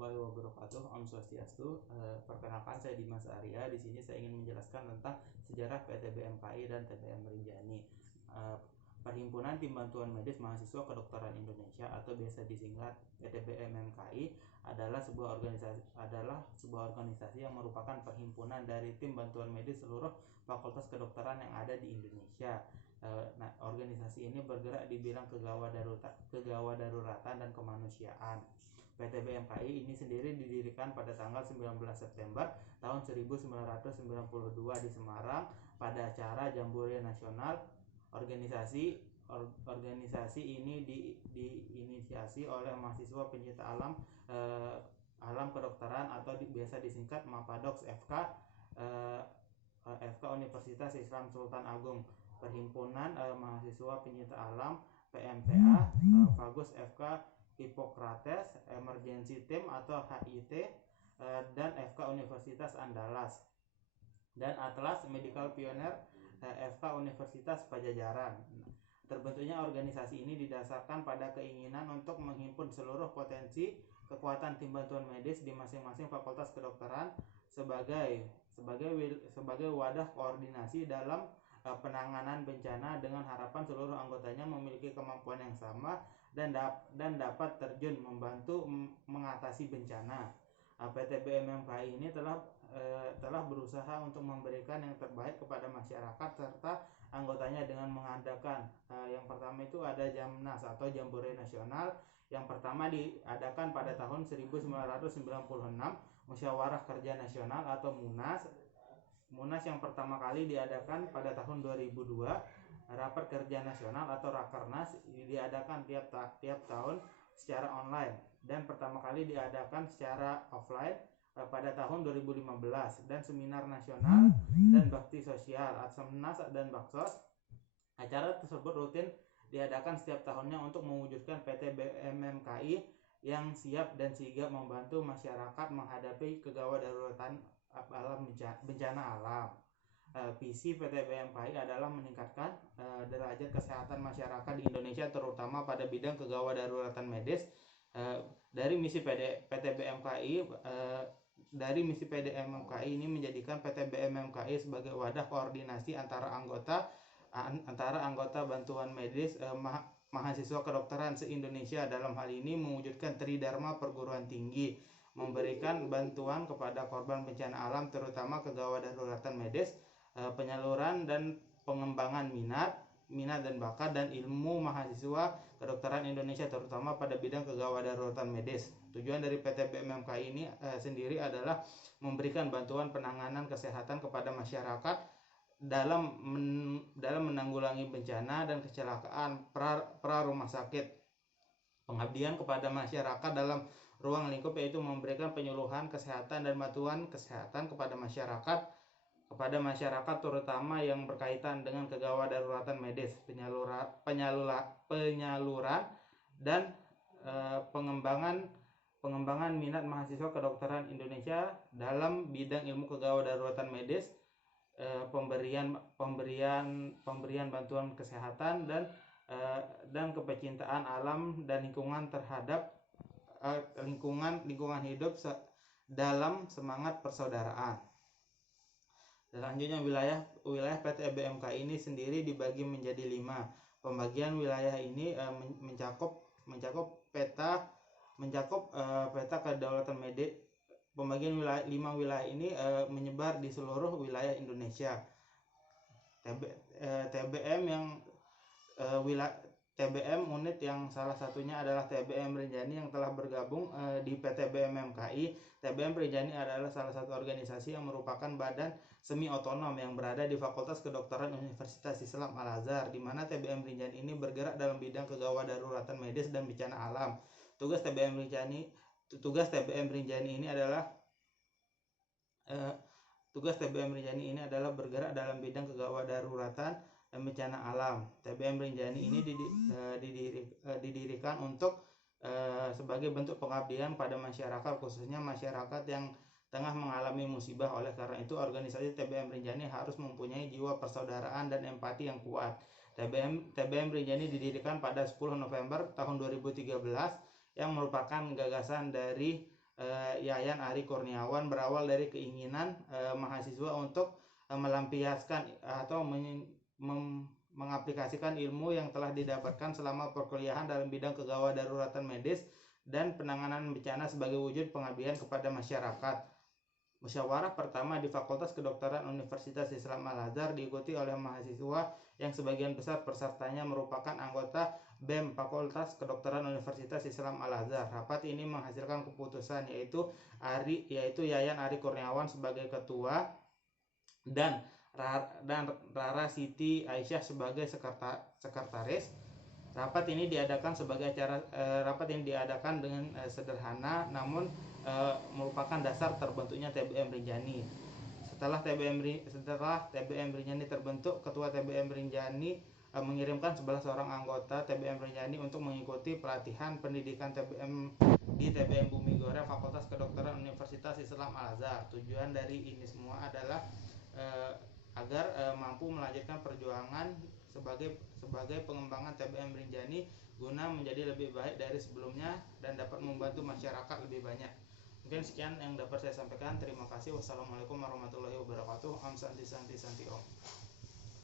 warahmatullahi wabarakatuh. Om Swastiastu. Perkenalkan, saya Dimas Arya. Di sini saya ingin menjelaskan tentang sejarah PTBMKI dan TBM Rinjani. Perhimpunan Tim Bantuan Medis Mahasiswa Kedokteran Indonesia atau biasa disingkat PTBMMKI adalah sebuah organisasi yang merupakan perhimpunan dari tim bantuan medis seluruh fakultas kedokteran yang ada di Indonesia. Organisasi ini bergerak di bidang kegawadaruratan dan kemanusiaan. PTBMKI ini sendiri didirikan pada tanggal 19 September tahun 1992 di Semarang pada acara Jambore Nasional. Organisasi ini diinisiasi oleh mahasiswa pencinta alam kedokteran atau biasa disingkat MAPADOKS FK Universitas Islam Sultan Agung, Perhimpunan Mahasiswa Pencinta Alam PMTA, Fagus FK Hippocrates Emergency Team atau HIT, dan FK Universitas Andalas, dan Atlas Medical Pioneer FK Universitas Pajajaran. Terbentuknya organisasi ini didasarkan pada keinginan untuk menghimpun seluruh potensi kekuatan tim bantuan medis di masing-masing fakultas kedokteran sebagai wadah koordinasi dalam penanganan bencana, dengan harapan seluruh anggotanya memiliki kemampuan yang sama dan dapat terjun membantu mengatasi bencana. PTBMMKI ini telah berusaha untuk memberikan yang terbaik kepada masyarakat serta anggotanya dengan mengadakan yang pertama itu ada Jamnas atau Jambore Nasional. Yang pertama diadakan pada tahun 1996, Musyawarah Kerja Nasional atau Munas yang pertama kali diadakan pada tahun 2002. Rapat Kerja Nasional atau Rakernas diadakan tiap tahun secara online, dan pertama kali diadakan secara offline pada tahun 2015. Dan Seminar Nasional dan Bakti Sosial atau Semnas dan Baksos. Acara tersebut rutin diadakan setiap tahunnya untuk mewujudkan PTBMMKI yang siap dan sigap membantu masyarakat menghadapi kegawadaruratan bencana alam. Visi PTBMKI adalah meningkatkan derajat kesehatan masyarakat di Indonesia, terutama pada bidang kegawadaruratan medis. Dari misi PTBMMKI ini menjadikan PTBMMKI sebagai wadah koordinasi antara anggota bantuan medis mahasiswa kedokteran se-Indonesia. Dalam hal ini mewujudkan Tridharma perguruan tinggi, memberikan bantuan kepada korban bencana alam terutama kegawadaruratan medis, penyaluran dan pengembangan minat dan bakat dan ilmu mahasiswa kedokteran Indonesia terutama pada bidang kegawadaruratan medis. Tujuan dari PTBMMKI ini sendiri adalah memberikan bantuan penanganan kesehatan kepada masyarakat dalam menanggulangi bencana dan kecelakaan pra rumah sakit, pengabdian kepada masyarakat dalam ruang lingkup yaitu memberikan penyuluhan kesehatan dan bantuan kesehatan kepada masyarakat terutama yang berkaitan dengan kegawadaruratan medis, penyaluran dan pengembangan minat mahasiswa kedokteran Indonesia dalam bidang ilmu kegawadaruratan medis, pemberian bantuan kesehatan dan kepecintaan alam dan lingkungan terhadap lingkungan hidup dalam semangat persaudaraan. Selanjutnya wilayah PTBMKI ini sendiri dibagi menjadi 5. Pembagian wilayah ini mencakup peta kedaulatan medis. Pembagian 5 wilayah ini menyebar di seluruh wilayah Indonesia. TBM unit yang salah satunya adalah TBM Rinjani yang telah bergabung di PTBMMKI. TBM Rinjani adalah salah satu organisasi yang merupakan badan semi otonom yang berada di Fakultas Kedokteran Universitas Islam Al-Azhar, di mana TBM Rinjani ini bergerak dalam bidang kegawadaruratan medis dan bencana alam. Tugas TBM Rinjani ini adalah bergerak dalam bidang kegawadaruratan dan bencana alam. TBM Rinjani ini didirikan untuk sebagai bentuk pengabdian pada masyarakat, khususnya masyarakat yang tengah mengalami musibah. Oleh karena itu, organisasi TBM Rinjani harus mempunyai jiwa persaudaraan dan empati yang kuat. TBM Rinjani didirikan pada 10 November tahun 2013 yang merupakan gagasan dari Yayan Ari Kurniawan berawal dari keinginan mahasiswa untuk melampiaskan atau mengaplikasikan ilmu yang telah didapatkan selama perkuliahan dalam bidang kegawat daruratan medis dan penanganan bencana sebagai wujud pengabdian kepada masyarakat. Musyawarah pertama di Fakultas Kedokteran Universitas Islam Al-Azhar diikuti oleh mahasiswa yang sebagian besar pesertanya merupakan anggota BEM Fakultas Kedokteran Universitas Islam Al-Azhar. Rapat ini menghasilkan keputusan yaitu Yayan Ari Kurniawan sebagai ketua dan Rara Siti Aisyah sebagai sekretaris. Rapat ini diadakan dengan sederhana namun merupakan dasar terbentuknya TBM Rinjani. Setelah TBM Rinjani terbentuk, Ketua TBM Rinjani mengirimkan 11 orang anggota TBM Rinjani untuk mengikuti pelatihan pendidikan TBM di TBM Bumi Goreh Fakultas Kedokteran Universitas Islam Al-Azhar. Tujuan dari ini semua adalah agar mampu melanjutkan perjuangan sebagai pengembangan TBM Rinjani guna menjadi lebih baik dari sebelumnya dan dapat membantu masyarakat lebih banyak. Mungkin sekian yang dapat saya sampaikan. Terima kasih. Wassalamualaikum warahmatullahi wabarakatuh. Om Santi Santi Santi Om.